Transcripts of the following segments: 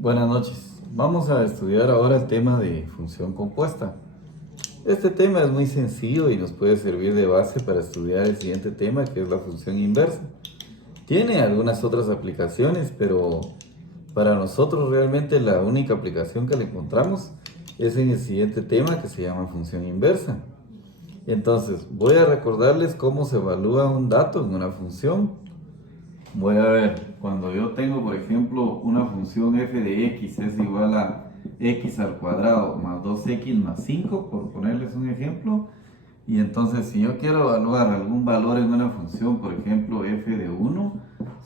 Buenas noches. Vamos a estudiar ahora el tema de función compuesta. Este tema es muy sencillo y nos puede servir de base para estudiar el siguiente tema, que es la función inversa. Tiene algunas otras aplicaciones, pero para nosotros realmente la única aplicación que le encontramos es en el siguiente tema, que se llama función inversa. Entonces, voy a recordarles cómo se evalúa un dato en una función. Voy a ver, cuando yo tengo, por ejemplo, una función f de x es igual a x al cuadrado más 2x más 5, por ponerles un ejemplo. Y entonces, si yo quiero evaluar algún valor en una función, por ejemplo, f de 1,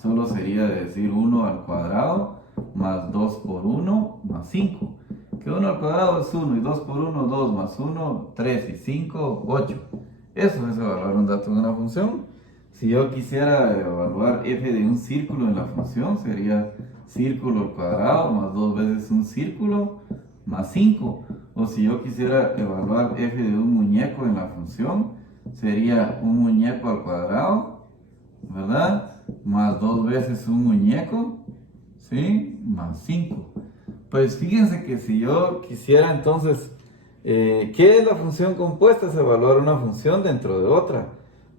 solo sería decir 1 al cuadrado más 2 por 1 más 5. Que 1 al cuadrado es 1 y 2 por 1, 2 más 1, 3 y 5, 8. Eso es evaluar un dato en una función. Si yo quisiera evaluar f de un círculo en la función, sería círculo al cuadrado más 2 veces un círculo más 5. O si yo quisiera evaluar f de un muñeco en la función, sería un muñeco al cuadrado, ¿verdad? Más 2 veces un muñeco, ¿sí? Más 5. Pues fíjense que si yo quisiera entonces, ¿qué es la función compuesta? Es evaluar una función dentro de otra.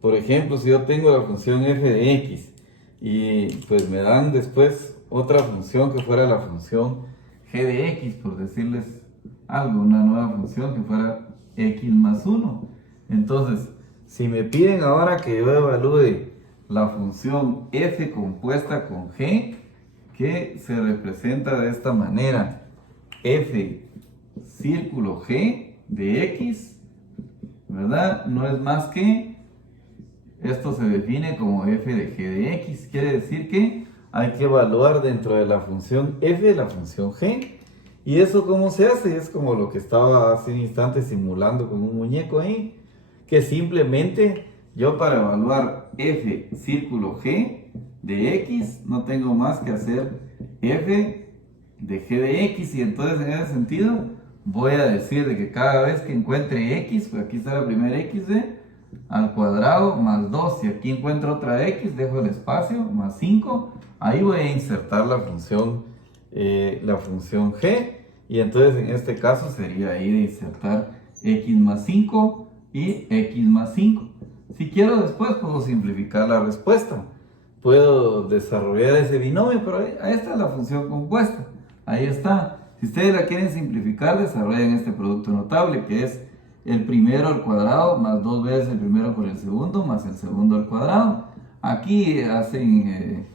Por ejemplo, si yo tengo la función f de x y pues me dan después otra función que fuera la función g de x, por decirles algo, una nueva función que fuera x más 1. Entonces, si me piden ahora que yo evalúe la función f compuesta con g, que se representa de esta manera: f círculo g de x, ¿verdad? No es más que, esto se define como f de g de x. Quiere decir que hay que evaluar dentro de la función f la función g. ¿Y eso cómo se hace? Es como lo que estaba hace un instante simulando con un muñeco ahí, que simplemente yo, para evaluar f círculo g de x, no tengo más que hacer f de g de x. Y entonces, en ese sentido, voy a decir de que cada vez que encuentre x, pues aquí está la primera x al cuadrado más 2, si aquí encuentro otra x, dejo el espacio, más 5, ahí voy a insertar la función g, y entonces en este caso sería ahí de insertar x más 5 y x más 5. Si quiero después puedo simplificar la respuesta, puedo desarrollar ese binomio, pero ahí está la función compuesta, ahí está. Si ustedes la quieren simplificar, desarrollen este producto notable, que es el primero al cuadrado más 2 veces el primero por el segundo más el segundo al cuadrado. Aquí hacen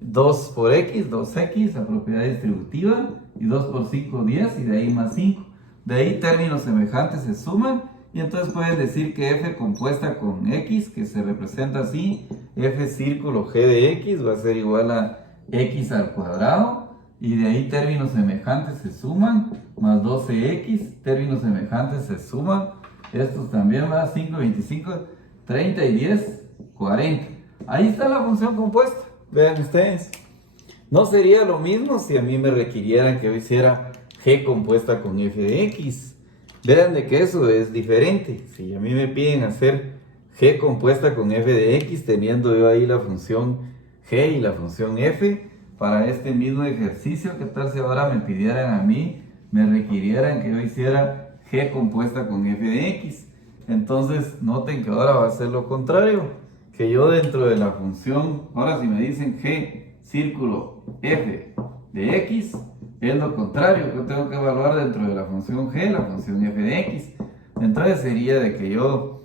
2 por x, 2x, la propiedad distributiva, y 2 por 5, 10, y de ahí más 5. De ahí términos semejantes se suman, y entonces pueden decir que f compuesta con x, que se representa así: f círculo g de x va a ser igual a x al cuadrado, y de ahí términos semejantes se suman, más 12x, términos semejantes se suman, estos también va, 5, 25, 30 y 10, 40. Ahí está la función compuesta, vean ustedes. ¿No sería lo mismo si a mí me requirieran que yo hiciera g compuesta con f de x? Vean de que eso es diferente. Si a mí me piden hacer g compuesta con f de x, teniendo yo ahí la función g y la función f, para este mismo ejercicio, ¿qué tal si ahora me pidieran a mí, me requirieran que yo hiciera g compuesta con f de x? Entonces, noten que ahora va a ser lo contrario, que yo dentro de la función, ahora si me dicen g círculo f de x, es lo contrario, que yo tengo que evaluar dentro de la función g, la función f de x. Entonces sería de que yo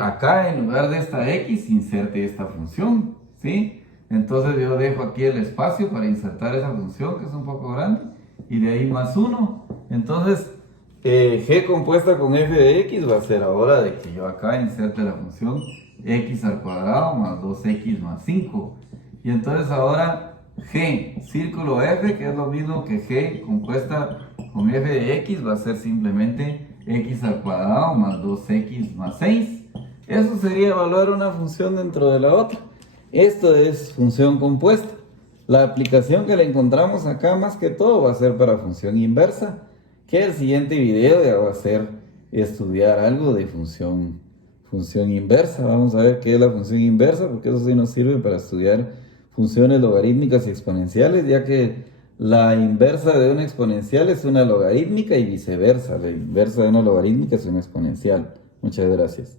acá, en lugar de esta x, inserte esta función, ¿sí? Entonces yo dejo aquí el espacio para insertar esa función, que es un poco grande, y de ahí más 1. Entonces, g compuesta con f de x va a ser ahora de que yo acá inserte la función x al cuadrado más 2x más 5. Y entonces ahora g círculo f, que es lo mismo que g compuesta con f de x, va a ser simplemente x al cuadrado más 2x más 6. Eso sería evaluar una función dentro de la otra. Esto es función compuesta. La aplicación que le encontramos acá más que todo va a ser para función inversa, que el siguiente video ya va a ser estudiar algo de función inversa. Vamos a ver qué es la función inversa, porque eso sí nos sirve para estudiar funciones logarítmicas y exponenciales, ya que La inversa de una exponencial es una logarítmica y viceversa. La inversa de una logarítmica es una exponencial. Muchas gracias.